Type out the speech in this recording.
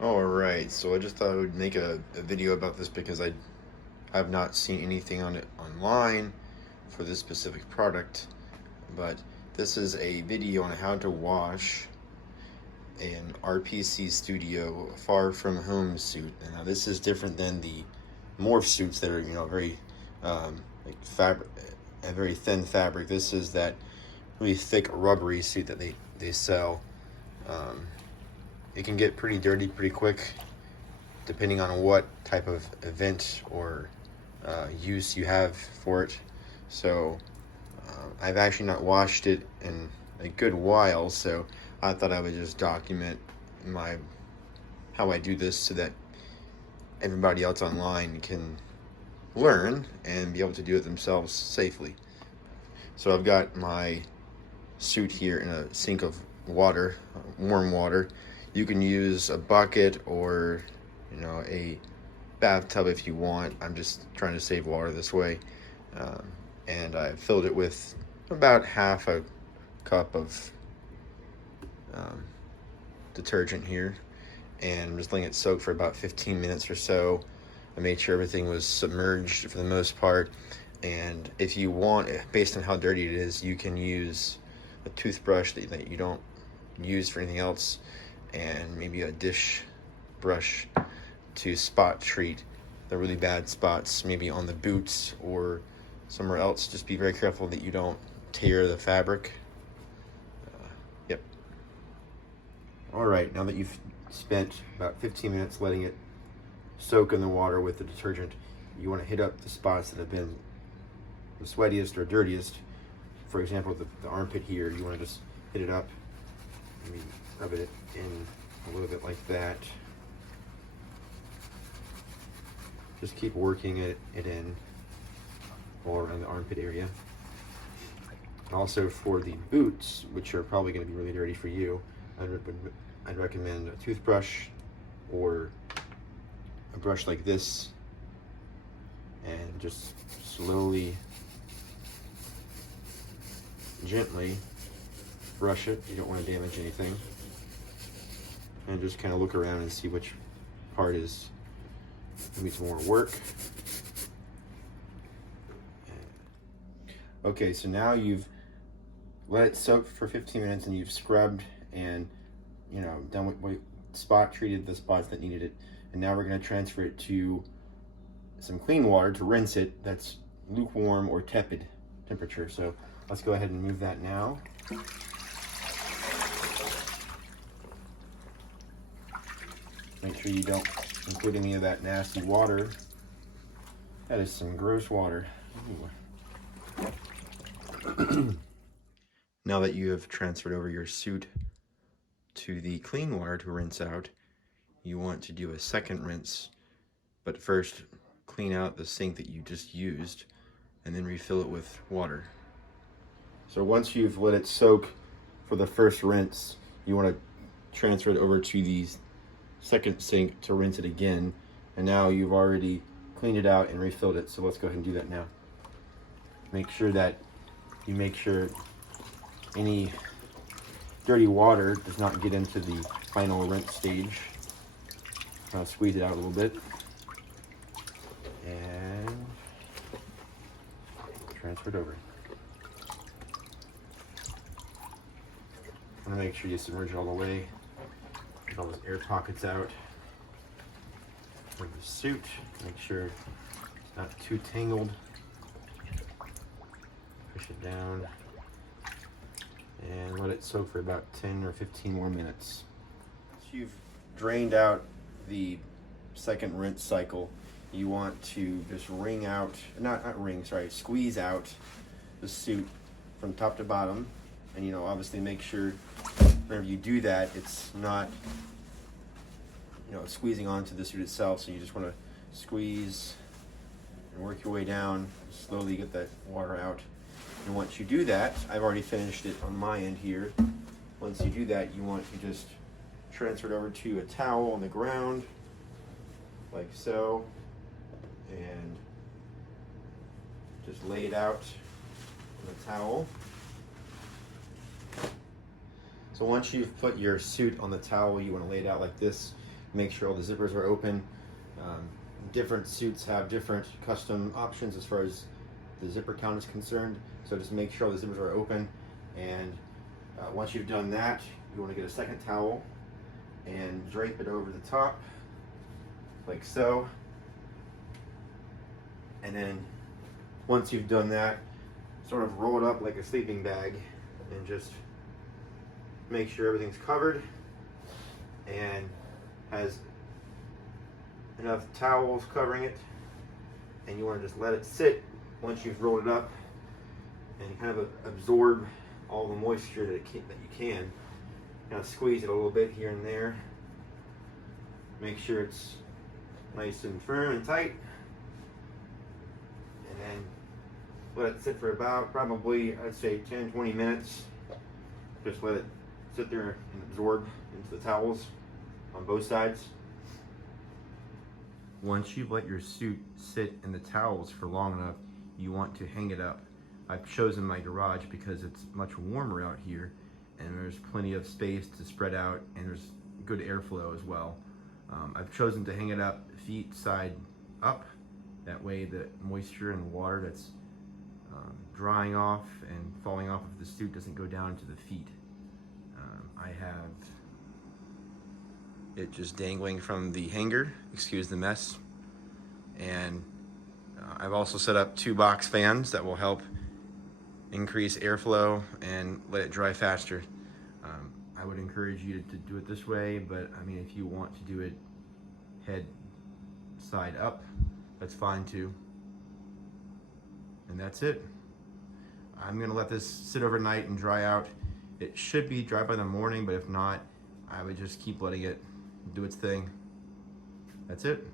Alright, so I just thought I would make a video about this because I have not seen anything on it online for this specific product, but this is a video on how to wash an RPC Studio Far From Home suit. And now this is different than the morph suits that are, very like fabric, a very thin fabric. This is that really thick rubbery suit that they sell. Um, it can get pretty dirty pretty quick depending on what type of event or use you have for it. So I've actually not washed it in a good while, so I thought I would just document my how I do this so that everybody else online can learn and be able to do it themselves safely. So I've got my suit here in a sink of water, warm water. You can use a bucket or a bathtub if you want. I'm just trying to save water this way. And I filled it with about half a cup of detergent here, and I'm just letting it soak for about 15 minutes or so. I made sure everything was submerged for the most part, and if you want, based on how dirty it is, you can use a toothbrush that you don't use for anything else, and maybe a dish brush to spot treat the really bad spots, maybe on the boots or somewhere else. Just be very careful that you don't tear the fabric. Yep. All right, now that you've spent about 15 minutes letting it soak in the water with the detergent, you want to hit up the spots that have been the sweatiest or dirtiest. For example, the armpit here, you want to just hit it up, maybe rub it in a little bit like that. Just keep working it in all around the armpit area. Also for the boots, which are probably going to be really dirty for you, I'd recommend a toothbrush or a brush like this, and just slowly, gently brush it. You don't want to damage anything. And just kind of look around and see which part needs more work. Okay, so now you've let it soak for 15 minutes and you've scrubbed and done what spot treated the spots that needed it, and now we're going to transfer it to some clean water to rinse it. That's lukewarm or tepid temperature. So let's go ahead and move that now. Make sure you don't include any of that nasty water. That is some gross water. Now that you have transferred over your suit to the clean water to rinse out, you want to do a second rinse, but first clean out the sink that you just used and then refill it with water. So once you've let it soak for the first rinse, you want to transfer it over to the second sink to rinse it again, and now you've already cleaned it out and refilled it. So let's go ahead and do that now. Make sure any dirty water does not get into the final rinse stage. I'll squeeze it out a little bit and transfer it over. I'm gonna make sure you submerge it all the way. Get all those air pockets out of the suit. Make sure it's not too tangled. Push it down and let it soak for about 10 or 15 more minutes. So you've drained out the second rinse cycle. You want to just squeeze out the suit from top to bottom. And obviously make sure whenever you do that, it's not squeezing onto the suit itself. So you just want to squeeze and work your way down, slowly get that water out. And once you do that, I've already finished it on my end here. Once you do that, you want to just transfer it over to a towel on the ground, like so, and just lay it out on the towel. So once you've put your suit on the towel, you want to lay it out like this. make sure all the zippers are open. Different suits have different custom options as far as the zipper count is concerned, so just make sure all the zippers are open. And once you've done that, you want to get a second towel and drape it over the top like so. And then once you've done that, sort of roll it up like a sleeping bag and just make sure everything's covered and has enough towels covering it. And you want to just let it sit once you've rolled it up and kind of absorb all the moisture that you can. Now squeeze it a little bit here and there. Make sure it's nice and firm and tight. And then let it sit for about probably, I'd say 10-20 minutes. Just let it sit there and absorb into the towels on both sides. Once you've let your suit sit in the towels for long enough, you want to hang it up. I've chosen my garage because it's much warmer out here and there's plenty of space to spread out and there's good airflow as well. I've chosen to hang it up feet side up. That way the moisture and water that's drying off and falling off of the suit doesn't go down to the feet. I have it just dangling from the hanger, excuse the mess. And I've also set up 2 box fans that will help increase airflow and let it dry faster. I would encourage you to do it this way, but I mean, if you want to do it head side up, that's fine too. And that's it. I'm gonna let this sit overnight and dry out. It should be dry by the morning, but if not, I would just keep letting it do its thing. That's it.